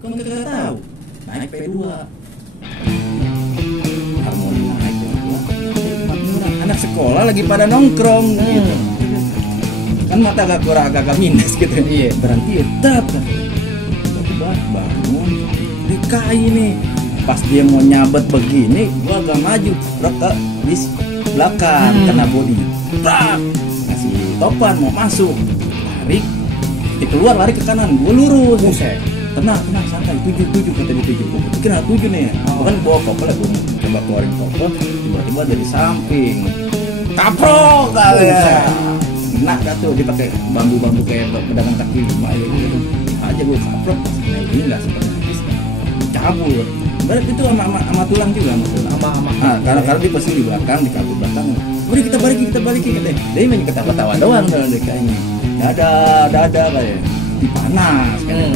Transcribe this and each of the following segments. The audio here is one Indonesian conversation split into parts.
Kan kagak tahu. Naik P2. Harmoni naik P2. Anak sekolah lagi pada nongkrong gitu. Kan mata agak minus gitu. Iya. Berhenti ya, tiba-tiba bangun DKI nih. Pas dia mau nyabet begini, gua agak maju, brak ke bis belakang, kena bodi. Brak, ngasih topan mau masuk, tarik, keluar lari ke kanan, gua lurus. Buset. Tenang, santai, tujuh kata dia tujuh. Gua kira tujuh nih, gua kan bawa kopel ya, gua coba keluarin kopel, tiba-tiba dari samping, kaprok kali ya. Nah, tuh dia pakai bambu kayak pedagang kaki lima gitu. Aja gua kaprok, nah ini nggak seperti habis, cabut. Berarti itu sama tulang juga sama. Nah, karena dia pasti di belakang, di kabut belakang. Udah kita balikin katanya. Dia main ketawa-tawa doang kalau dia kayaknya. Dadah kayak dipanas kan.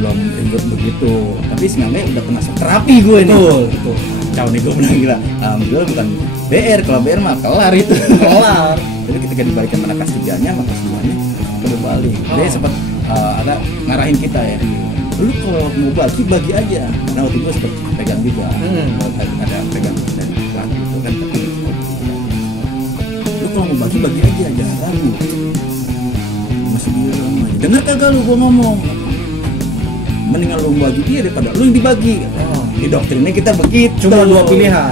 Belum ribet begitu. Tapi sebenarnya udah kena terapi gue nih. Betul. Kacau nih gue bilang gila. Alhamdulillah bukan BR, kalau BR mah kelar itu. Kelar. Jadi ketika dibalikin mana kelas 3-nya sama kelas 2-nya udah balik. Dia sempat ada ngarahin kita ya. Lu kalau mau bagi aja, karena waktu itu sempat pegang juga, ada pegang dari pelan gitu kan, tapi lu kalau mau bagi aja, jangan ragu, masih bilang aja, dengar kagak lu gua ngomong, mendingan lu bagi dia daripada lu yang dibagi. Di doktrinnya kita begitu, cuma dua pilihan,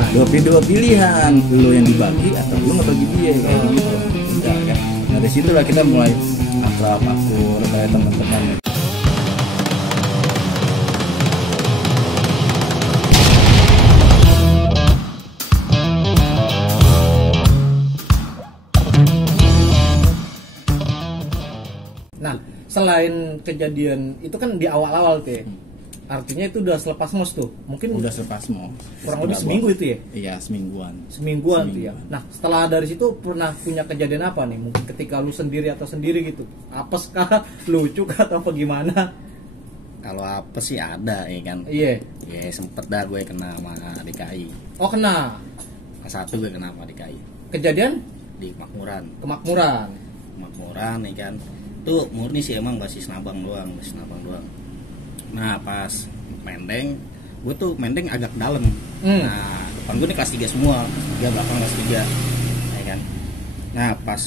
lu yang dibagi atau lu ngebagi dia kayak gitu, udah kan. Nah dari situlah kita mulai akrab kayak teman-teman. Selain kejadian itu kan di awal-awal tuh ya. Artinya itu udah selepas mos tuh. Mungkin udah selepas mos. Kurang lebih seminggu itu ya? Iya, Semingguan tuh ya. Nah, setelah dari situ pernah punya kejadian apa nih? Mungkin ketika lu sendiri atau sendiri gitu. Apes kah? Lucu kah atau apa gimana? Kalau apa sih ada ya kan? Iya. Ya sempet dah gue kena sama DKI. Oh, kena. Kelas 1 gue kena sama DKI. Kejadian? Di Kemakmuran ya kan. Itu murni sih emang basis nabang doang. Nah pas mendeng, gue tuh mendeng agak dalam. Nah depan gue nih kelas 3 semua, dia belakang kelas 3 ya kan. Nah pas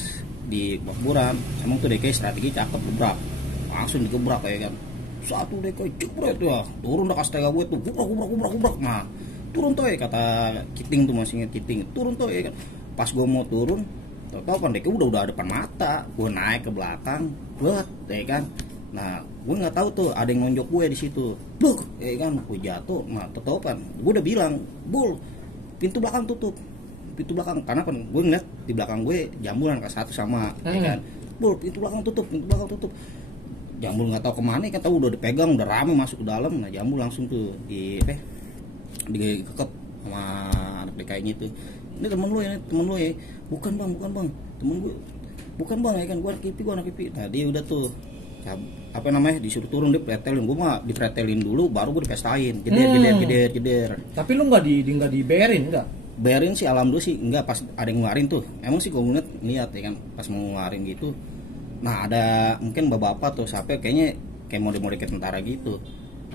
di Bakburan, emang tuh DKI strategi cakep, gebrak, langsung digebrak ya kan. Satu DKI jebret ya, turun dah kastega gue tuh, gebrak. Nah turun tuh ya, kata Kiting tuh, masih inget Kiting, turun tuh ya kan. Pas gue mau turun, tau kan DKI udah depan mata, gue naik ke belakang, buat ya kan. Nah gue nggak tahu tuh ada yang nonjok gue di situ, buk ya kan, gue jatuh. Nah tau kan, gue udah bilang, Bul, pintu belakang tutup, karena kan gue ngeliat di belakang gue Jambulan kelas 1 sama ya kan. Bul, pintu belakang tutup. Jambul nggak tahu kemana kan, tahu udah dipegang, udah rame masuk ke dalam. Nah Jambul langsung tuh dikekep sama anak DKI-nya itu. Ini temen lu ya. Bukan bang, temen gue bukan bang ya kan, gue anak kipi. Nah dia udah tuh apa namanya, disuruh turun, dia pretelin. Gue mah dipretelin dulu baru gue dipestain, jeder. Tapi lu nggak dibayarin nggak? Bayarin sih alhamdulillah sih enggak, pas ada yang ngeluarin tuh. Emang sih gue ngeliat ya kan, pas mau ngeluarin gitu. Nah ada mungkin bapak-bapak tuh sampai kayak mode tentara gitu.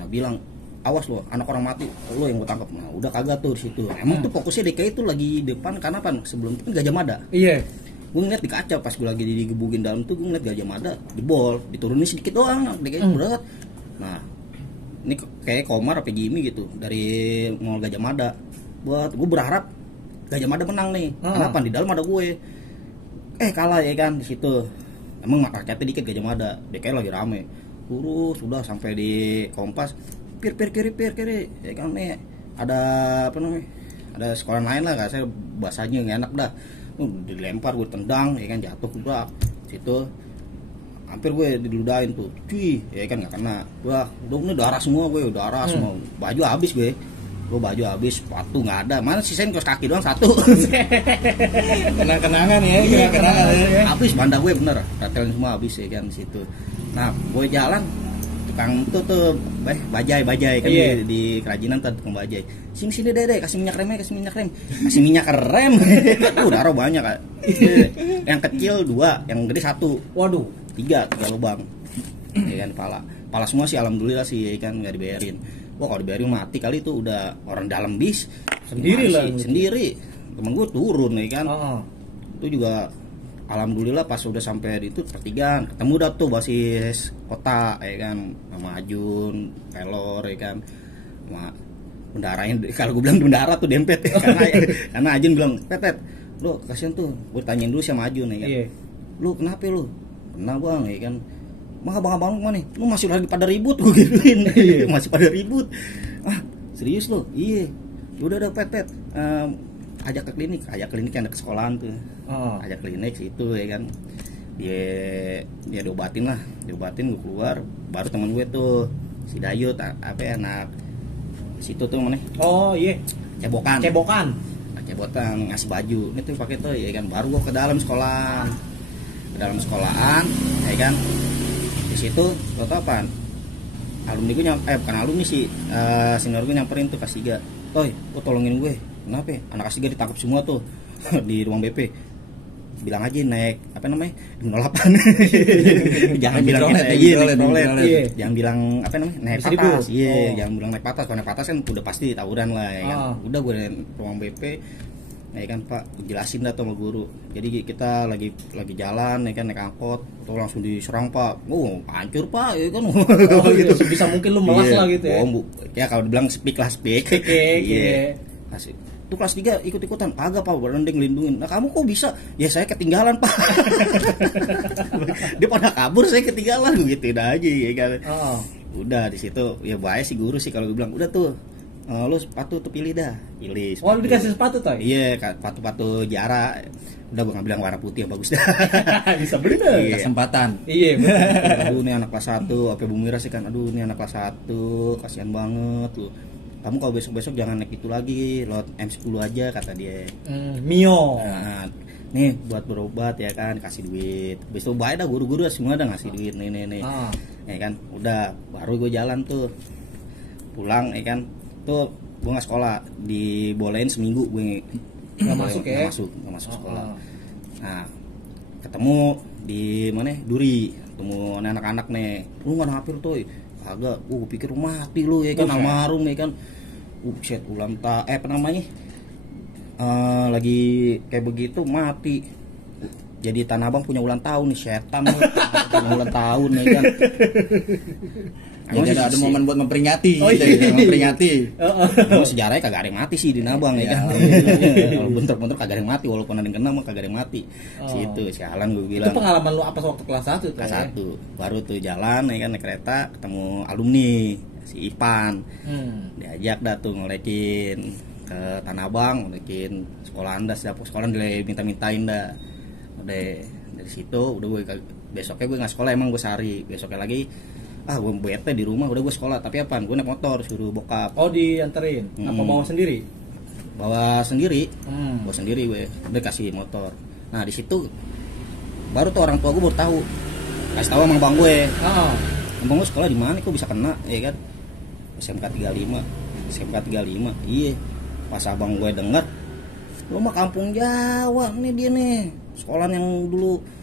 Nah bilang, awas lo, anak orang mati, lo yang gue tangkap. Nah udah kagak tuh di situ. Emang tuh fokusnya DKI itu lagi depan, karena apa? Sebelum itu kan Gajah Mada. Iya. Gue ngeliat di kaca pas gue lagi digebukin dalam tuh, gue ngeliat Gajah Mada jebol, diturunin sedikit doang, DKI berat. Nah ini kayak Komar apa Jimmy gitu dari Mall Gajah Mada. Buat gue berharap Gajah Mada menang nih. Kenapa? Di dalam ada gue. Kalah ya kan di situ. Emang rakyatnya dikit Gajah Mada, DKI lagi rame. Lurus sudah sampai di Kompas. Pir kiri ya kan nih, ada apa namanya, ada sekolah lain lah, gak saya bahasanya nggak enak dah. Dilempar, gue tendang ya kan, jatuh udah situ, hampir gue diludahin tuh, cuy ya kan, nggak kena. Udah ini darah semua, semua, baju habis gue sepatu nggak ada, mana sisain kaos kaki doang satu. Kenangan ya, habis banda gue bener, ratelin semua habis ya kan situ. Nah gue jalan, tukang itu tuh bajai kan, di kerajinan tuh tukang bajai. Sini deh, kasih minyak rem. Darah banyak kan. Yang kecil 2, yang gede 1. Waduh, 3 lubang. ya kan, pala semua sih alhamdulillah sih, ya kan, nggak dibayarin. Wah kalau dibayarin mati kali itu, udah orang dalam bis Sendiri lah, sendiri. Temen gue turun, ya kan. Itu juga alhamdulillah pas udah sampai di itu pertigaan, ketemu dah tuh basis kota, ya kan, sama Ajun, Pelor, ya kan, sama bendarain. Kalau gue bilang bendara tuh dempet ya, karena Ajun bilang, Petet, lu kasihan tuh, gue tanyain dulu sama Ajun, ya kan, lu kenapa lu? Pernah bang, ya kan, abang-abang mana? Lu masih lagi pada ribut, gue gituin. Masih pada ribut. Ah serius lu? Iya. Udah Petet, ajak ke klinik yang ada ke sekolahan tuh. Ajak klinik situ, ya kan, dia diobatin gue keluar, baru teman gue tuh si Dayut, apa ya, anak situ tuh mana? Cebokan ngasih baju ini tuh pakai tuh, ya kan, baru gue ke dalam sekolahan, ya kan. Di situ lo tau apaan, alumni gue bukan alumni sih, senior gue nyamperin tuh kelas 3, Toy, lo tolongin gue. Kenapa? Anak kelas 3 ditangkap semua tuh di ruang BP. Bilang aja naik apa namanya 08. Jangan bilang jangan bilang apa namanya naik patas. Jangan bilang naik patas. Kalau naik patas kan udah pasti tawuran lah, ya kan. Udah gue dari ruang BP, ya kan, Pak, jelasin dah tuh sama guru. Jadi kita lagi jalan, ya kan, naik angkot, tuh langsung diserang, Pak. Hancur, Pak, ya kan. Gitu. Bisa mungkin lu melas lah gitu ya. Ya kalau dibilang speak. Iya. Asik. Tuh kelas 3 ikut-ikutan, agak Pak, berending lindungin. Nah kamu kok bisa? Ya saya ketinggalan, Pak. Dia pada kabur, saya ketinggalan, gitu aja, ya kan. Udah di situ ya bahaya sih guru sih kalau gue bilang, udah tuh lu sepatu tuh pilih sepatu. Lu dikasih sepatu tuh? Iya, sepatu Jara. Udah gue nggak bilang warna putih yang bagus dah. Bisa bener. Kesempatan. Iya bener. Aduh nih anak kelas 1, apa Bu Mira sih kan, aduh nih anak kelas 1, kasihan banget lu. Kamu kalau besok jangan naik itu lagi, lot M10 aja, kata dia. Mio. Nah, nih buat berobat, ya kan, kasih duit. Besok baik dah, guru-guru semua udah ngasih duit nih. Ya kan, udah baru gue jalan tuh pulang, ya kan. Tuh gue nggak sekolah, dibolehin seminggu gue nggak masuk sekolah. Nah ketemu di mana, Duri, ketemu anak-anak nih, lu nggak hampir tuh agak, gue pikir mati lu, ya kan, almarhum, ya kan, set ulang apa namanya, lagi kayak begitu mati. Jadi Tanah Abang punya ulang tahun nih, setan lu, punya ulang tahun, ya kan. Jadi ada momen buat memperingati, memperingati. Sejarahnya kagak ada yang mati sih di Nabang, ya kan. Kalau bentar-bentar kagak ada yang mati, walaupun ada yang kena mah kagak ada yang mati. Situ sialan gue bilang. Itu pengalaman lu apa waktu kelas 1 tuh? Kelas 1. Baru tuh jalan, ya kan, naik kereta, ketemu alumni si Ipan. Diajak dah tuh ngolekin ke Tanah Abang, ngolekin sekolah Anda, sekolah minta-mintain dah. Udah dari situ udah gue besoknya gue nggak sekolah, emang gue sehari. Besoknya lagi gue bete di rumah, udah gue sekolah, tapi apaan, gue naik motor, suruh bokap. Dianterin? Apa bawa sendiri? Bawa sendiri gue, udah kasih motor. Nah di situ baru tuh orang tua gue baru tahu, kasih tahu sama abang gue. Abang gue sekolah di mana, kok bisa kena, ya kan, SMK 35. Iya, pas abang gue denger, lu mah kampung Jawa nih, dia nih sekolah yang dulu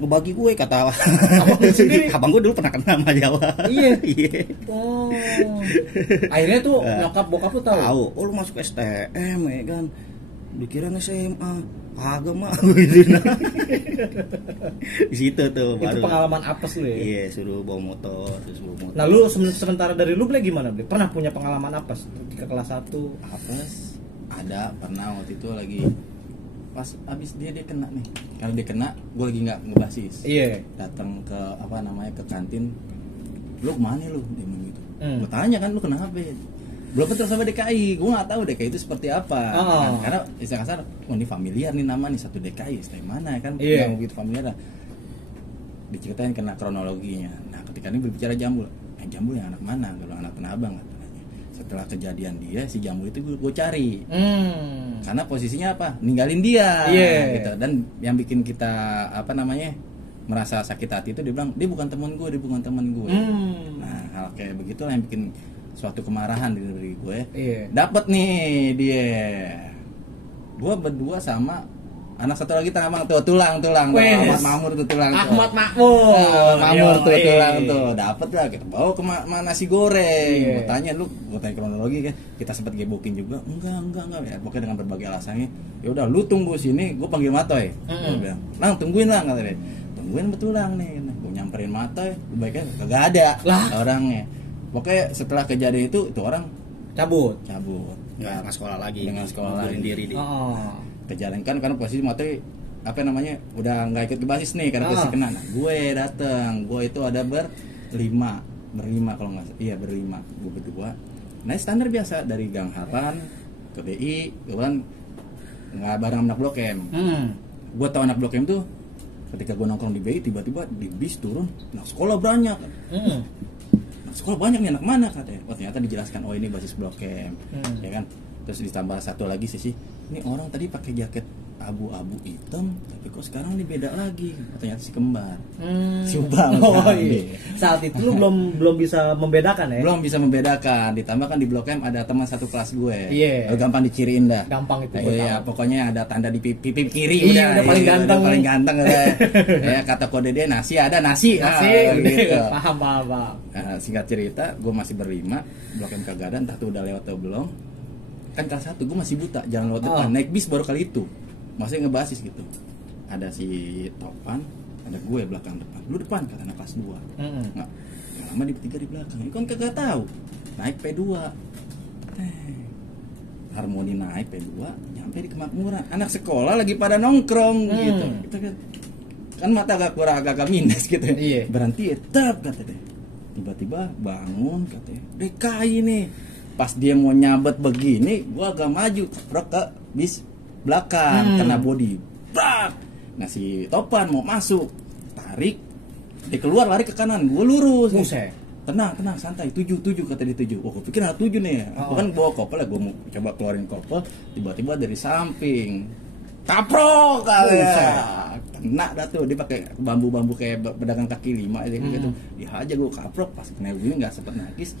ngebagi gue, kata abang gue dulu pernah kena sama Jawa. Iya. Akhirnya tuh nyokap bokap tuh tahu. Lu masuk STM, ya kan, dikira SMA, kagak mah gitu. Di situ tuh itu pengalaman apes lu ya. Iya, suruh bawa motor. Nah lu sementara dari lu Ble gimana Ble? Pernah punya pengalaman apes ketika kelas 1? Apes ada, pernah waktu itu lagi pas abis dia kena nih, kalau dia kena gue lagi nggak ngebasis, datang ke apa namanya, ke kantin, lu kemana lu, dia bilang gitu. Gue tanya kan, lu kenapa, belum betul sama DKI, gue nggak tahu DKI itu seperti apa, kan? Karena istilah kasar, ini familiar nih nama nih, satu DKI setelah mana kan, yang begitu familiar lah. Diceritain kena kronologinya. Nah ketika ini berbicara Jambul yang anak mana, kalau anak Tanah Abang. Setelah kejadian dia, si Jambul itu gue cari, karena posisinya apa, ninggalin dia, gitu. Dan yang bikin kita apa namanya, merasa sakit hati itu, dia bilang dia bukan teman gue. Nah hal kayak begitu yang bikin suatu kemarahan di diri gue. Dapat nih dia, gue berdua sama anak satu lagi Abang tuh tulang Wes. Ahmad Mamur tuh tulang tuh. Ahmad Makmur. Mamur tuh Yoi. tulang tuh dapet lah kita bawa ke nasi goreng. Iya. Gue tanya kronologi kan kita sempat gebokin juga enggak ya pokoknya dengan berbagai alasannya ya udah lu tunggu sini gue panggil Matoy. Gue bilang Lang tungguin lah katanya tungguin betulang nih gue nyamperin Matoy baiknya kagak ada Lah. orangnya pokoknya setelah kejadian itu orang Cabut. nggak sekolah lagi, Dengan sekolah ngundurin lagi. diri dia. Oh. Kejadian kan karena posisi Matoy apa namanya udah nggak ikut ke basis nih karena posisi kena. Nah, gue dateng gue itu ada berlima kalau nggak salah. Iya berlima gue berdua. Nah standar biasa dari Gang Haran ke BI kebetulan nggak bareng anak Blok M. Gue tau anak Blok M tuh ketika gue nongkrong di BI tiba-tiba di bis turun anak sekolah banyak. Anak sekolah banyak nih anak mana katanya. Oh ternyata dijelaskan oh ini basis Blok M. Ya kan. Terus ditambah satu lagi sih ini orang tadi pakai jaket abu-abu hitam tapi kok sekarang ini beda lagi ternyata si kembar si Ubang Oh iya. Saat itu lu belum bisa membedakan ya? belum bisa membedakan ditambah kan di Blok M ada teman satu kelas gue Iya. gampang diciriin dah Gampang itu. iya pokoknya ada tanda di pipi kiri Iya, udah paling ganteng. udah paling ganteng udah. Ya kata kode dia nasi ada nasi gitu. Paham. Nah, singkat cerita gue masih berlima Blok M kagak ada entah tuh udah lewat atau belum kan kelas 1 gue masih buta jalan lewat depan naik bis baru kali itu masih ngebasis gitu ada si Topan ada gue belakang depan lu depan kata anak kelas 2 nggak lama di bertiga di belakang itu kan kagak tahu naik P2 Harmoni naik P2 nyampe di Kemakmuran anak sekolah lagi pada nongkrong gitu kita kan mata agak minus gitu Iya. berhenti tetap kata dia tiba-tiba bangun katanya DKI nih pas dia mau nyabet begini gua agak maju keprok ke bis belakang kena body brak nah si Topan mau masuk tarik dia keluar lari ke kanan gua lurus Buset. tenang santai 7 kata dia 7 oh gua pikir ada 7 nih aku kan bawa kopel gua mau coba keluarin kopel tiba-tiba dari samping kaprok kena dah tuh dia pakai bambu kayak pedagang kaki 5 gitu dihajar gua kaprok pas kena gini nggak sempet nangis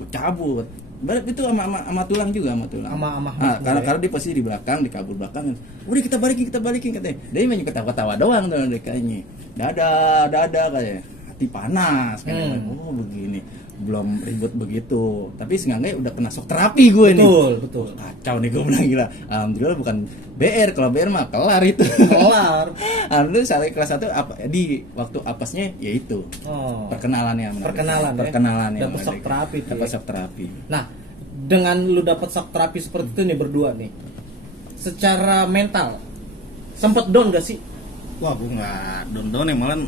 gua cabut balik itu sama tulang juga Sama karena dia posisi di belakang di kabur belakang udah kita balikin katanya dia main ketawa doang tuh kayaknya dadah katanya hati panas kan oh begini belum ribut begitu tapi seenggaknya udah kena shock terapi gue nih Betul. kacau nih gue bilang gila alhamdulillah bukan BR kalau BR mah kelar itu alhamdulillah saat kelas 1 di waktu apesnya ya itu perkenalannya dapat shock terapi dapat shock terapi. Nah dengan lu dapat shock terapi seperti itu nih berdua nih secara mental sempet down gak sih? Wah gue nggak down ya malah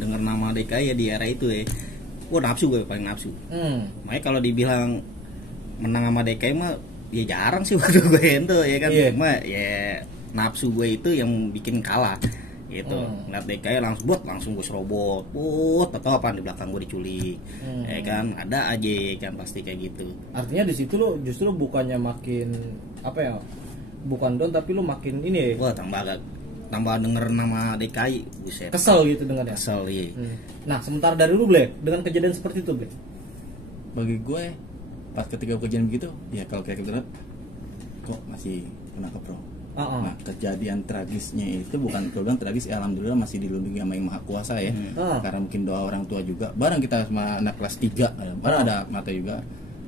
denger nama DKI ya di era itu ya gue nafsu gue paling nafsu. Makanya kalau dibilang menang sama DKI mah ya jarang sih waktu gue itu ya kan cuma ya nafsu gue itu yang bikin kalah gitu. Ngeliat DKI langsung gue serobot atau apa di belakang gue diculik ya kan ada aja kan pasti kayak gitu. Artinya di situ lo justru bukannya makin apa ya bukan down tapi lo makin ini wah tambah denger nama DKI buset kesel gitu dengannya. Kesel iya. Nah sementara dari lu Black dengan kejadian seperti itu Black Bagi gue pas ketika kejadian begitu ya kalau kayak gitu kok masih kena kepro. Nah kejadian tragisnya itu bukan gue bilang tragis ya alhamdulillah masih dilindungi sama yang maha kuasa ya karena mungkin doa orang tua juga bareng kita sama anak kelas 3 bareng ada mata juga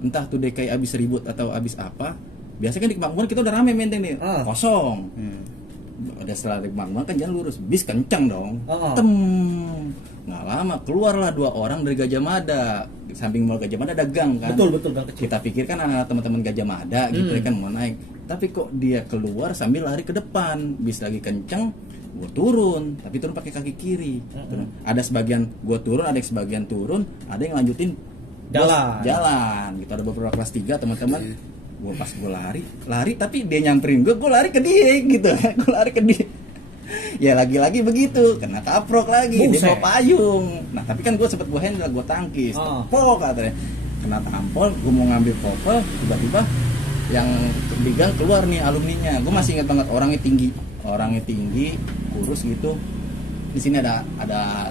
entah tuh DKI abis ribut atau abis apa biasanya kan di Kemakmuran kita udah rame menteng nih kosong ada setelah di Kemakmuran kan jalan lurus bis kencang dong nggak lama keluarlah 2 orang dari Gajah Mada di samping mall Gajah Mada ada gang kan betul gang kecil. kita pikir kan anak teman-teman Gajah Mada gitu kan mau naik tapi kok dia keluar sambil lari ke depan bis lagi kencang gue turun tapi turun pakai kaki kiri ada sebagian gue turun ada yang sebagian turun ada yang lanjutin jalan gitu ada beberapa kelas 3 teman-teman gue pas gue lari tapi dia nyamperin gue lari ke dia gitu gue lari ke dia ya lagi-lagi begitu kena kaprok lagi dia bawa payung nah tapi kan gue sempet gue handle gue tangkis tepok katanya kena tampol gue mau ngambil kopel tiba-tiba yang di gang keluar nih alumninya gue masih ingat banget orangnya tinggi kurus gitu di sini ada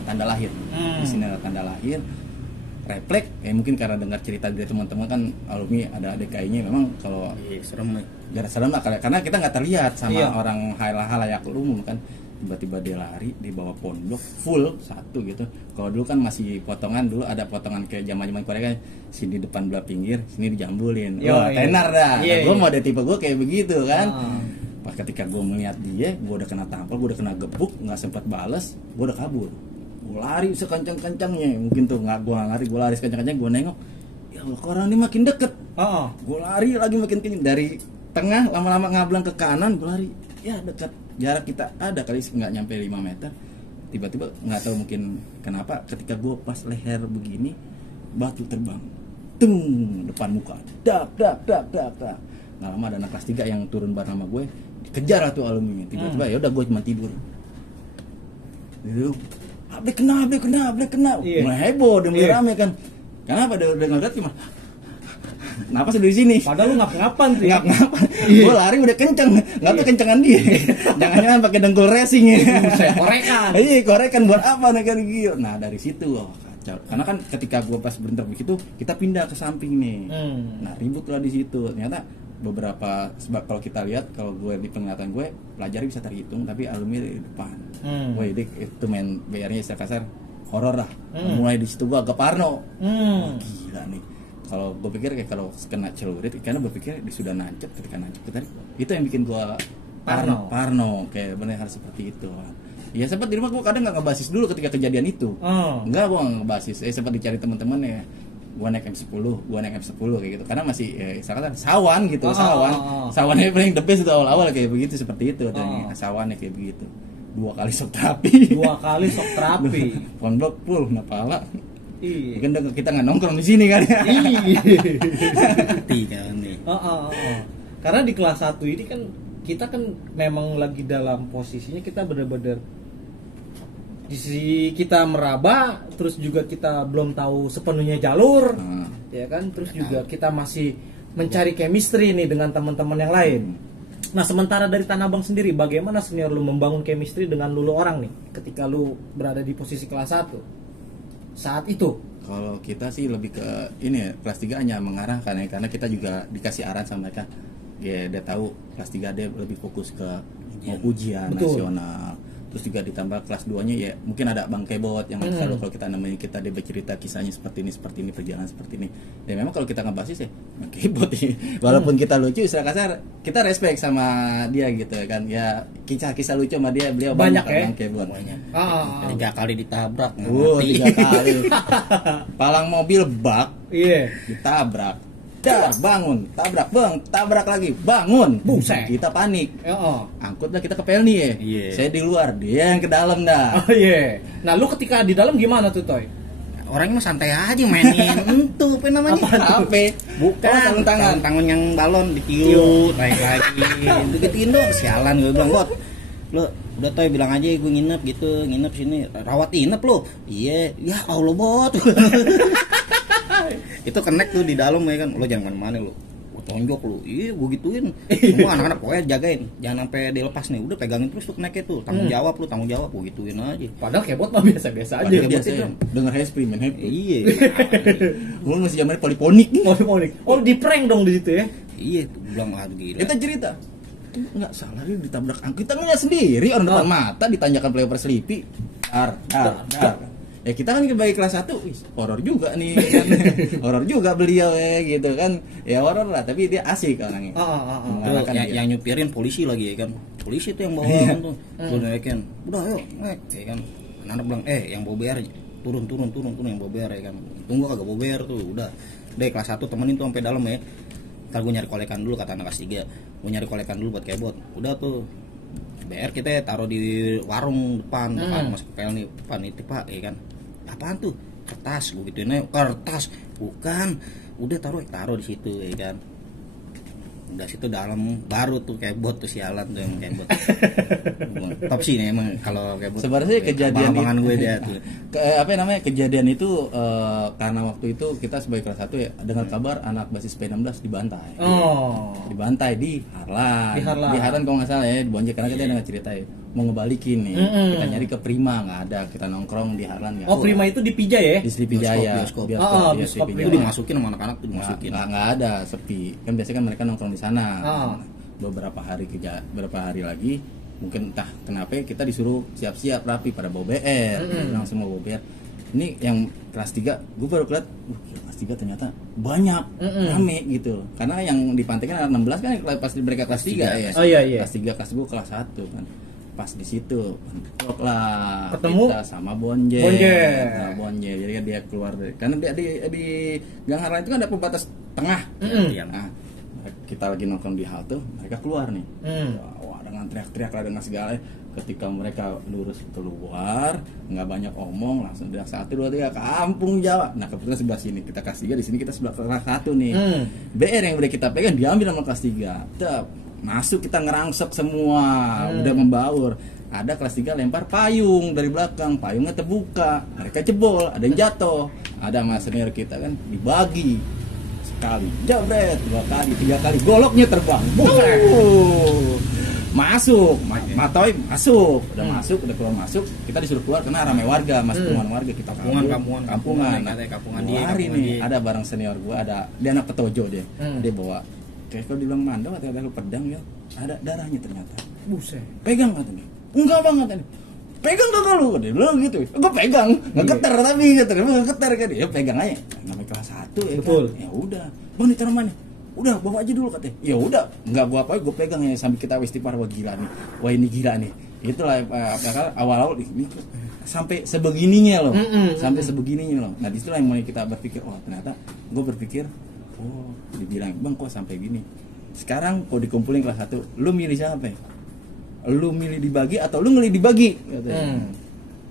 tanda lahir di sini ada tanda lahir refleks mungkin karena dengar cerita dari teman-teman kan alumni ada DKI-nya memang kalau serem jarak serem lah karena kita nggak terlihat sama Iya. orang halayak umum kan, tiba-tiba dia lari di bawah pondok full satu gitu. Kalau dulu kan masih potongan, dulu ada potongan kayak zaman Korea kan, sini depan belah pinggir, sini dijambulin. Iya, Wah, iya. tenar dah. Iya, Gue iya. mau ada tipe gue kayak begitu kan. Ah. Pas ketika gue melihat dia, gue udah kena tampol, gue udah kena gebuk, nggak sempat balas, gue udah kabur. Gue lari sekencang-kencangnya, mungkin tuh gue nggak ngerti, gue lari sekencang-kencang, gue nengok, ya Allah, kok orang ini makin deket. Oh. Gue lari lagi makin kencang dari tengah, lama-lama ngablang ke kanan, gue lari, ya dekat, jarak kita ada kali nggak nyampe 5 meter. Tiba-tiba nggak tahu mungkin kenapa, ketika gue pas leher begini, batu terbang, tung depan muka, dak. Nggak lama ada anak kelas 3 yang turun bareng sama gue, kejar tuh alumni. Tiba-tiba ya udah gue cuma tidur. Ablek kena. Iya. Mulai heboh, udah mulai Iya. rame kan. Kenapa udah ngeliat gimana? Napas dari sini. Padahal lu ngap-ngapan sih. Ngap-ngapan. Gue lari udah kenceng. Nggak tahu kencengan dia. Jangan-jangan pakai dengkul racing ya. Buset, korekan. Iya, korekan buat apa nih kan gitu. Nah, dari situ kacau. Karena kan ketika gue pas berhenti begitu, kita pindah ke samping nih. Nah, ribut lah di situ. Ternyata beberapa sebab kalau kita lihat, kalau gue di penglihatan gue pelajari bisa terhitung, tapi alumni di depan. Wah, itu main BR-nya istilah kasar horor lah. Mulai di situ gue agak parno. Wah, gila nih. Kalau gue pikir kayak kalau kena celurit, karena berpikir sudah nancep, ketika nancep tadi itu yang bikin gue parno kayak benar harus seperti itu. Ya sempat di rumah gue kadang nggak ngebasis dulu ketika kejadian itu. Enggak, gue nggak ngebasis. Sempat dicari teman-teman ya, gue naik M10 kayak gitu. Karena masih misalkan sawan gitu, sawannya paling the best itu awal-awal kayak begitu, seperti itu. Dan sawannya kayak begitu. 2 kali sok terapi. Pondok full napala. Iya. Mungkin kita nggak nongkrong di sini kan ya. kan nih. Karena di kelas 1 ini kan kita kan memang lagi dalam posisinya kita benar-benar di sisi kita meraba, terus juga kita belum tahu sepenuhnya jalur, ya kan, terus juga kita masih mencari chemistry nih dengan teman-teman yang lain. Nah, sementara dari Tanah Abang sendiri, bagaimana senior lu membangun chemistry dengan lu orang nih ketika lu berada di posisi kelas 1 saat itu? Kalau kita sih lebih ke ini ya, kelas 3 hanya mengarahkan ya, karena kita juga dikasih arahan sama mereka. Ya, dia tahu kelas 3 dia lebih fokus ke ujian nasional. Terus juga ditambah kelas 2-nya ya mungkin ada Bang Kebot yang selalu kalau kita namanya kita dia bercerita kisahnya seperti ini perjalanan seperti ini. Dan memang kalau kita ngebasis ya Bang Kebot ya. Walaupun kita lucu istilah kasar, kita respect sama dia gitu kan. Ya kisah-kisah lucu sama dia, beliau banyak ya. Bang Kebot. Banyak. 3 kali ditabrak. 3 kali. Palang mobil bak Iya. ditabrak. Bangun, tabrak lagi, bangun. Buset. Kita panik. Oh. Angkutlah kita ke Pelni ya. Iya. Saya di luar, dia yang ke dalam dah. Oh iya. Nah, lu ketika di dalam gimana tuh, Toy? Orangnya mah santai aja mainin. Itu apa namanya? HP. Bukan, sarung tangan. sarung tangan yang balon ditiup, naik lagi. Begituin dong, sialan gue bilang, "Bot, lu udah Toy bilang aja gue nginep sini, rawat inep lu." Iya, ya Allah Bot. Itu connect tuh di dalam ya kan, lo jangan kemana-mana lo, gue tonjok lo, iya gue gituin, semua anak-anak pokoknya jagain, jangan sampai dilepas nih, udah pegangin terus tuh connectnya tuh, tanggung jawab, gue gituin aja. Padahal Kebot mah biasa-biasa aja. Padahal Kebot biasa itu. ya, denger happy main happy. Iya, Gue masih zamannya poliponik nih. Oh, di prank dong di situ ya. iya, gue bilang aduh gila. Kita cerita. Itu enggak salah dia ditabrak angkut. Kita ngeliat sendiri orang depan mata ditanyakan player Sleepy. Dar. Ya kita kan sebagai kelas 1, horor juga nih kan. Horor juga beliau ya gitu kan. Ya horor lah, tapi dia asik orangnya. Tuh, yang nyupirin polisi lagi ya kan, polisi tuh yang bawa kan tuh, gue naikin, udah ayo naik ya kan, anak bilang yang bawa BR turun yang bawa BR ya kan, tunggu kagak bawa BR tuh, udah deh kelas 1 temenin tuh sampai dalam ya, ntar gue nyari kolekan dulu kata anak kelas 3, gue nyari kolekan dulu buat Kebot, udah tuh BR kita taruh di warung depan masuk pel nih depan itu Pak ya kan, apaan tuh, kertas, gue gituin aja, kertas bukan, udah taruh di situ ya kan, udah situ dalam baru tuh Kebot tuh sialan tuh yang Kebot. Top sih nih emang kalau Kebot. Sebenarnya kejadian abang-abangan gue dia tuh. Kejadian itu karena waktu itu kita sebagai kelas 1 ya dengar kabar anak basis P16 dibantai. Dibantai di Harlan. Di Harlan kalau nggak salah ya, di Bonjek karena kita dengar cerita ya. mau ngebalikin nih. Kita nyari ke Prima, nggak ada. Kita nongkrong di Harlan. Oh, Prima itu di Pija ya? Di Sripijaya. Bioskop. Bioskop Itu dimasukin sama anak-anak tuh dimasukin. Nggak ada, sepi. Kan biasanya kan mereka nongkrong di sana. Beberapa hari lagi, mungkin entah kenapa kita disuruh siap-siap rapi pada bawa BR. Langsung mau bawa BR. Ini yang kelas 3, gue baru lihat, kelas 3 ternyata banyak, rame gitu. Karena yang di pantai kan 16 kan pas mereka kelas 3 ya. Oh iya. Kelas 3, kelas gue kelas 1 kan. Pas di situ bentrok lah ketemu kita sama Bonje. Nah, Bonje. Jadi kan dia keluar karena dia di Gang Harlan itu kan ada pembatas tengah. Nah, kita lagi nongkrong di halte, mereka keluar nih. Wah, dengan teriak-teriak lah dengan segala. Ketika mereka lurus keluar, nggak banyak omong, langsung dia 1, 2, 3 kampung Jawa. Nah kebetulan sebelah sini kita kelas 3, di sini kita sebelah kelas 1 nih. BR yang udah kita pegang diambil sama kelas 3. Tep, masuk kita ngerangsek semua, udah membaur. Ada kelas 3 lempar payung dari belakang, payungnya terbuka, mereka jebol, ada yang jatuh. Ada mas senior kita kan dibagi sekali, jabret 2 kali, 3 kali, goloknya terbang. Masuk, Matoy masuk, udah udah keluar masuk, kita disuruh keluar karena ramai warga, kampungan warga kita kampungan dia nih, ada bareng senior gua, ada dia anak Petojo dia bawa, kayak kalau dibilang mandau atau ada lu pedang ya, ada darahnya ternyata, buset, pegang katanya, enggak banget ini, pegang gak lu, dia bilang gitu, gua pegang, nggak getar tapi gitu, nggak getar kan, ya pegang aja, namanya kelas 1 ya, betul, kan? Ya udah, bang ditaruh mana? Udah bawa aja dulu katanya. Ya udah, nggak gua apa, gue pegang ya sambil kita istighfar, wah gila nih, wah ini gila nih. Itulah awal-awal ini sampai sebegininya loh, sampai sebegininya loh. Nah disitulah yang mulai kita berpikir, oh ternyata gue berpikir, oh dibilang bang kok sampai gini. Sekarang kok dikumpulin kelas 1, lu milih siapa ya? Lu milih dibagi atau lu milih dibagi?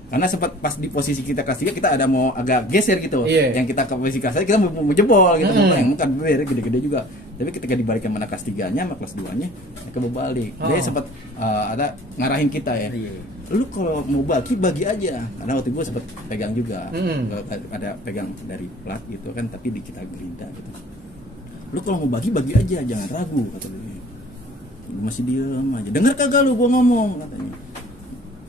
Karena sempat pas di posisi kita kelas 3 kita ada mau agak geser gitu. Yang kita ke posisi kelas 1 kita mau jebol gitu, yang bukan BR gede-gede juga. Tapi ketika dibalikan mana kelas 3-nya sama kelas 2-nya mereka berbalik. Dia sempat ada ngarahin kita ya. Lu kalau mau bagi aja. Karena waktu gue sempat pegang juga. Ada pegang dari plat gitu kan, tapi di kita gerinda gitu. Lu kalau mau bagi aja, jangan ragu kata dia. Gue masih diem aja. Dengar kagak lu gua ngomong katanya.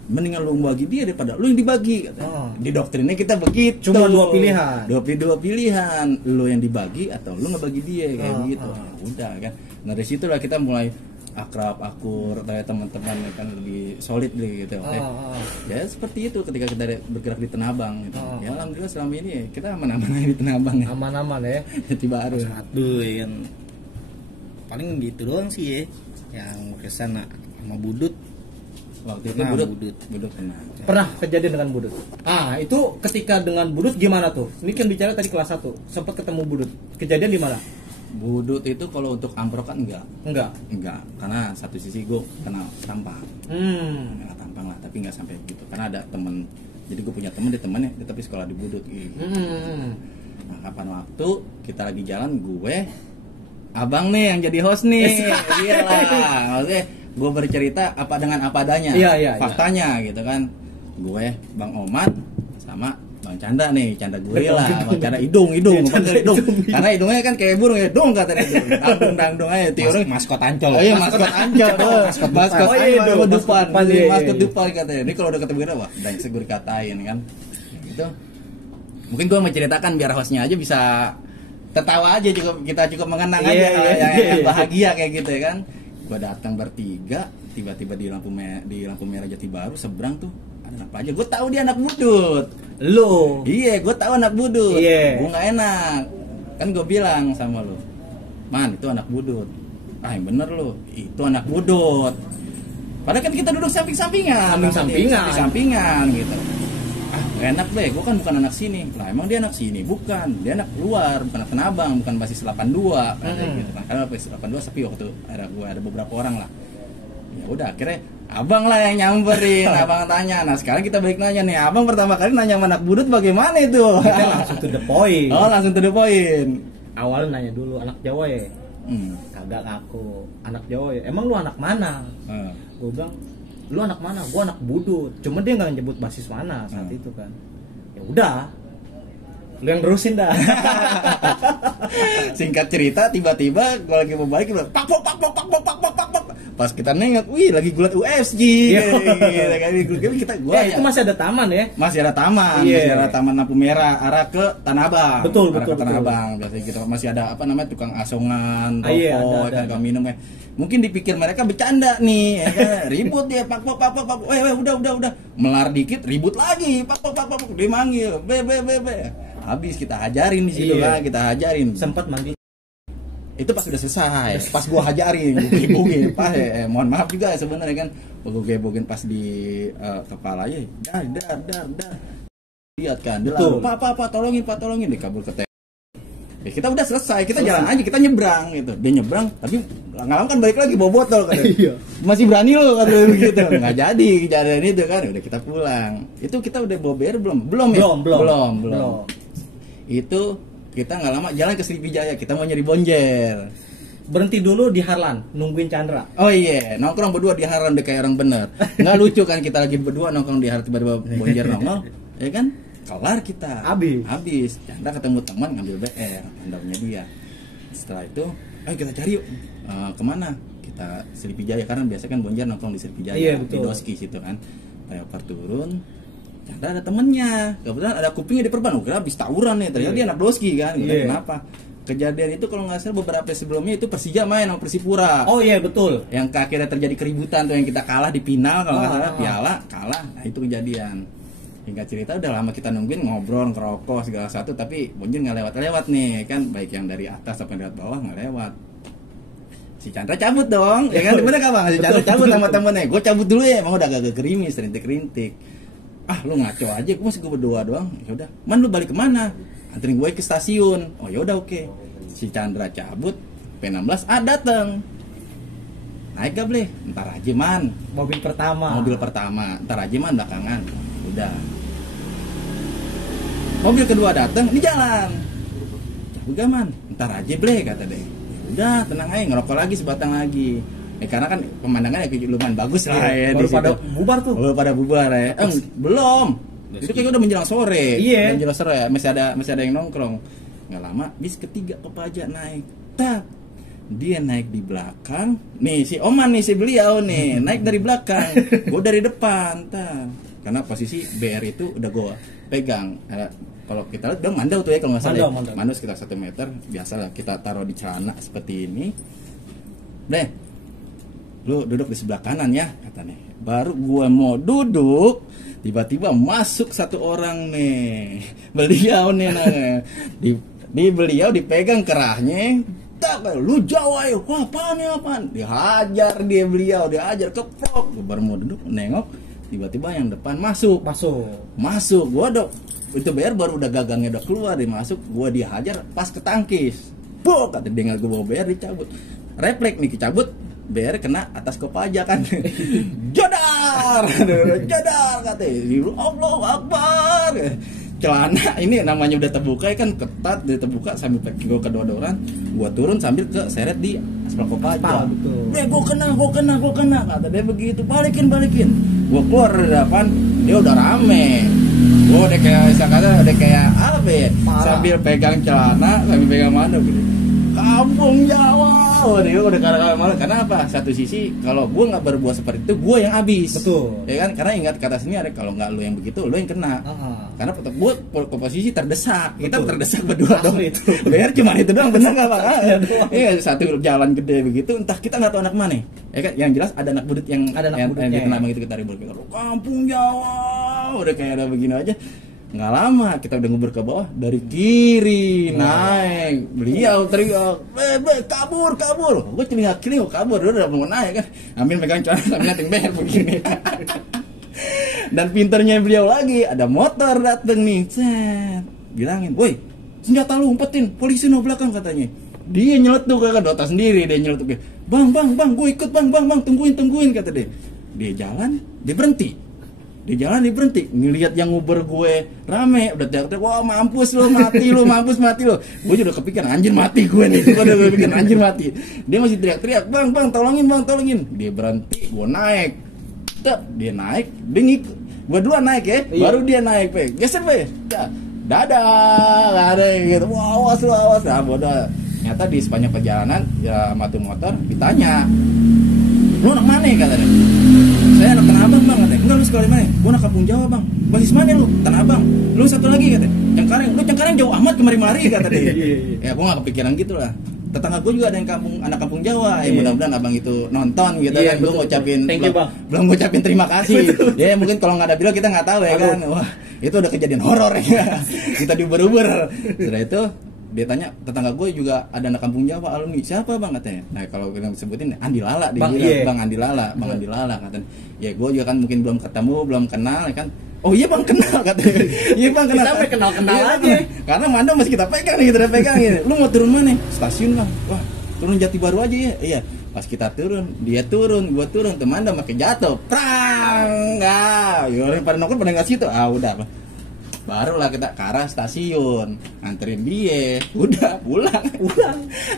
Mendingan lu bagi dia daripada lu yang dibagi katanya. Di doktrinnya kita begitu. Cuma 2 pilihan. 2 pilihan, lu yang dibagi atau lu ngebagi dia kayak gitu. Ya udah kan. Nah dari situlah kita mulai akur teman-teman kan lebih solid gitu. Ya seperti itu ketika kita bergerak di Tanah Abang gitu. Ya alhamdulillah selama ini kita aman-aman aja di Tanah Abang ya. Aman-aman ya. Jadi baru. Aduh kan. Paling gitu doang sih ya. Yang kesana sama Budut. Waktu itu Budut pernah kejadian dengan Budut. Itu ketika dengan Budut gimana tuh? Ini kan bicara tadi kelas 1, sempat ketemu Budut. Kejadian di mana? Budut itu kalau untuk amprok kan enggak, karena satu sisi gue kena tampang. Kena tampang lah, tapi enggak sampai gitu. Karena ada temen, jadi gue punya dia temennya, dia tapi sekolah di Budut gitu. Nah kapan waktu kita lagi jalan, gue abang nih yang jadi host nih. Iyalah, maksudnya gue bercerita apa dengan apa adanya, faktanya gitu kan. Gue Bang Omat sama Bang Chandra nih, Chandra gue lah, Bang Chandra hidung. Karena hidungnya kan kayak burung ya, dong katanya itu. Dangdung aja tiurnya maskot Ancol. Oh iya, maskot Ancol. Maskot Dupan. Maskot Dupan katanya. Ini kalau udah ketemu kita wah, dan segur katain kan. Gitu. Mungkin gue menceritakan biar hostnya aja bisa tertawa aja, kita cukup mengenang aja yang bahagia kayak gitu ya kan. Gue datang bertiga, tiba-tiba di lampu merah Jati Baru seberang tuh ada apa aja. Gue tahu dia anak Budut. Lo? Iya, gue tahu anak Budut. Iya. Gue nggak enak. Kan gue bilang sama lo, man itu anak Budut. Yang bener lo, itu anak Budut. Padahal kan kita duduk samping-sampingan gitu. Gak enak deh, gue kan bukan anak sini. Lah emang dia anak sini? Bukan, dia anak luar, bukan anak Tanah Abang, bukan basis 82 gitu kan. Karena basis 82 sepi waktu ada beberapa orang lah. Ya udah akhirnya abang lah yang nyamperin, abang tanya. Nah sekarang kita balik nanya nih, abang pertama kali nanya sama anak Budut bagaimana itu? Kita langsung to the point. Oh langsung to the point. Awalnya nanya dulu anak Jawa ya? Kagak ngaku, anak Jawa ya? Emang lu anak mana? Gue bilang lu anak mana? Gua anak Budut. Cuma dia nggak nyebut basis mana saat itu kan. Ya udah, lu yang terusin dah. Singkat cerita, tiba-tiba gua lagi mau balik, pak. Pas kita nengok, wih lagi gulat UFG. Itu masih ada taman ya? Masih ada taman, masih ada taman lampu merah arah ke Tanah Abang. Betul. Tanah Abang. Biasanya kita masih ada tukang asongan, rokok, tukang minum ya. Mungkin dipikir mereka bercanda nih, ya kan? Ribut dia, pak, udah, melar dikit, ribut lagi, pak, dia manggil, be. Habis kita hajarin di situ kan, kita hajarin. Sempat manggil. Itu pas udah selesai, pas gua hajarin, gua gebogin, pas mohon maaf juga ya sebenarnya kan, gua gebogin pas di kepalanya, dar, lihat kan, dia lalu, pak, tolongin, dikabur ke ya kita udah selesai, kita jalan aja, kita nyebrang gitu, dia nyebrang, tapi nggak lama kan balik lagi bawa botol kan, masih berani lo kan begitu, nggak jadi kejadian itu kan, udah kita pulang, itu kita udah bawa BR belum ya, belum, itu kita nggak lama jalan ke Srivijaya, kita mau nyari bonjer. Berhenti dulu di Harlan, nungguin Chandra. Oh iya, nongkrong berdua di Harlan udah kayak orang bener. Nggak lucu kan kita lagi berdua nongkrong di Harlan tiba-tiba bonjer nongol, ya kan? Kelar kita. Habis. Chandra ketemu teman ngambil BR, handalnya dia. Setelah itu, ayo kita cari yuk. Kemana? Kita Srivijaya karena biasa kan bonjer nongkrong di Srivijaya, di Doski situ kan. Payover turun. Chandra ada temennya, kebetulan ada kupingnya di perban, kira habis tawuran nih, ternyata dia anak Doski kan, kenapa? Kejadian itu kalau nggak salah beberapa sebelumnya itu Persija main sama Persipura. Oh iya betul. Yang akhirnya terjadi keributan tuh yang kita kalah di final kalau nggak salah, piala kalah, nah itu kejadian. Hingga cerita udah lama kita nungguin ngobrol, ngerokok segala satu, tapi bonjer nggak lewat nih kan, baik yang dari atas sampai dari bawah nggak lewat. Si Chandra cabut dong, ya kan bener kan bang? Si Chandra cabut sama temennya, gue cabut dulu ya, emang udah agak gerimis, rintik. Ah lu ngaco aja, gue masih gue berdua doang. Ya udah, man lu balik kemana? Anterin gue ke stasiun. Oh ya udah oke. Si Chandra cabut, P16 dateng. Naik gak boleh? Ntar aja man. Mobil pertama. Ntar aja man belakangan. Udah. Mobil kedua dateng, di jalan. Cabut gak man? Ntar aja boleh kata deh. Ya udah tenang aja, ngerokok lagi sebatang lagi. Karena kan pemandangannya lumayan bagus lah ya. Baru pada bubar tuh. Pada bubar ya. Belum. Itu kayak udah menjelang sore. Iya. Menjelang sore ya. Masih ada yang nongkrong. Nggak lama bis ketiga Kopaja naik. Dia naik di belakang. Nih si Oman nih, si beliau nih naik dari belakang. Gue dari depan. Karena posisi BR itu udah gue pegang. Kalau kita lihat udah mandau tuh ya kalau nggak salah. Mandau sekitar 1 meter. Biasalah kita taruh di celana seperti ini. Deh. Lu duduk di sebelah kanan ya katanya. Baru gua mau duduk, tiba-tiba masuk satu orang nih. Beliau nih di beliau dipegang kerahnya. Tak, lu Jawa ya. Wah, apaan? Dihajar beliau keprok. Baru mau duduk nengok, tiba-tiba yang depan masuk. Gua itu BR baru udah gagangnya udah keluar, dia masuk, gua dihajar pas ketangkis. Kata dia nggak gua bawa BR dicabut. Refleks nih dicabut. BR kena atas Kopaja kan. Jodar katanya. Allahu Akbar. Celana ini namanya udah terbuka kan, ketat, udah terbuka sambil pakai gua kedua-doran. Gua turun sambil ke seret di aspal Kopaja. Gua kena kata dia begitu. Balikin. Gua keluar dari depan, dia udah rame. Gua udah kayak apa ya? Sambil pegang celana, sambil pegang mando gitu. Kampung Jawa. Dia udah kalah karena apa? Satu sisi kalau gue nggak berbuat seperti itu, gue yang habis. Betul. Ya kan? Karena ingat kata sini ada kalau nggak lo yang begitu, lo yang kena. Karena gue posisi terdesak. Kita terdesak berdua dong. Biar cuma itu doang, benar nggak pak? Iya satu jalan gede begitu. Entah kita nggak tahu anak mana. Ya kan? Yang jelas ada anak budut yang dikenal begitu kita ribut. Kampung Jawa. Udah kayak ada begini aja. Nggak lama kita udah ngubur ke bawah, dari kiri naik, beliau teriak, kabur, gue celingak kabur, udah mau naik kan, ambil pegang celana sambil nating BR begini. Dan pinternya beliau lagi, ada motor dateng nih, bilangin, woi senjata lu umpetin, polisi no belakang katanya. Dia nyeletuk kan, dota sendiri dia nyeletuk, bang, gue ikut bang, tungguin kata dia. Dia jalan, dia berhenti. Ngelihat yang nguber gue rame, udah teriak-teriak, wah mampus lo, mati lo. Gue juga kepikiran anjir mati gue nih, Dia masih teriak-teriak, bang, tolongin. Dia berhenti, gue naik. Dia naik, dia ngikut. Gue duluan naik ya, baru dia naik, geser dadah, ada gitu, wah awas. Nah, bodoh. Ternyata di sepanjang perjalanan ya mati motor ditanya lu anak mana katanya? Saya anak Tanah Abang bang katanya. Enggak, lu sekolah di mana? Gua anak Kampung Jawa bang. Basis mana lu? Tanah Abang. Lu satu lagi katanya, Cengkareng. Lu Cengkareng jauh amat kemari-mari kata dia. Ya gua nggak kepikiran gitu lah. Tetangga gue juga ada yang anak kampung Jawa. Ya mudah-mudahan abang itu nonton gitu kan. Gue ngucapin belum ngucapin terima kasih. Ya mungkin kalau nggak ada video kita nggak tahu ya kan. Wah itu udah kejadian horor ya. Kita diuber-uber. Setelah itu dia tanya, tetangga gue juga ada anak kampung Jawa alumni. Siapa bang katanya? Nah kalau kita sebutin Andi Lala, dia bilang bang Andi Lala, bang Andi Lala katanya. Ya gue juga kan mungkin belum ketemu, belum kenal ya kan. Oh iya bang kenal katanya. Iya bang kenal. Kita sampai kenal-kenal aja. Karena Mando masih kita pegang nih, kita pegang gitu. Lu mau turun mana? Stasiun bang. Wah turun Jati Baru aja ya. Iya. Pas kita turun, dia turun, gua turun, teman Mando makin jatuh. Prang. Ah, yaudah pada nongkrong pada nggak situ. Ah udah bang. Barulah kita ke arah stasiun, nganterin dia, udah pulang.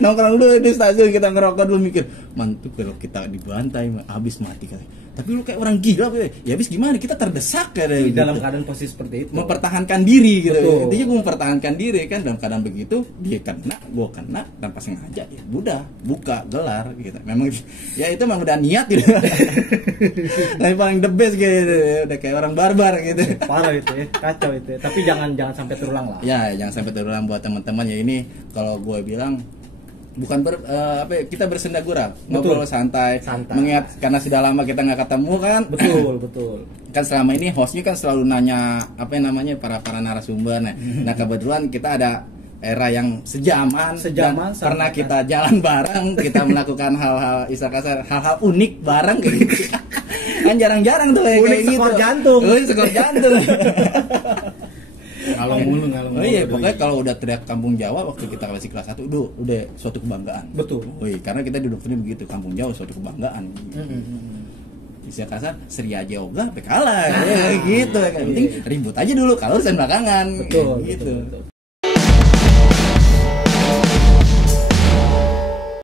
Nongkrong dulu di stasiun, kita ngerokok dulu, mikir mantu kalau kita dibantai habis mati kali. Tapi lu kayak orang gila ya habis gimana, kita terdesak kayak dalam gitu. keadaan posisi seperti itu, mempertahankan diri gitu. Betul. Intinya gue mempertahankan diri kan, dalam keadaan begitu dia kena, gue kena, tanpa sengaja ya udah buka gelar gitu. Memang ya itu memang udah niat gitu. Tapi paling the best gitu, udah kayak orang barbar gitu. Parah itu ya, kacau itu ya. Tapi jangan sampai terulang lah. Ya jangan sampai terulang buat teman-teman ya. Ini kalau gue bilang bukan kita bersenda gurau, ngobrol santai, mengingat karena sudah lama kita nggak ketemu kan. Betul. Kan selama ini hostnya kan selalu nanya apa yang namanya para narasumber. Nah kebetulan kita ada era yang sejaman karena kita jalan bareng, kita melakukan hal-hal istilah kasar, hal-hal unik bareng kayak gitu. Kan jarang-jarang tuh kayak gitu. Skor jantung. Skor jantung. Ngalong mulu. Oh iya, pokoknya kalau udah teriak kampung Jawa waktu kita masih kelas 1 udah suatu kebanggaan. Betul. Wih, karena kita didoktrin begitu, kampung Jawa suatu kebanggaan. Bisa kasar, seri aja ogah, kalah. Gitu kan. Penting ribut aja dulu, kalau urusan belakangan. Betul. Gitu.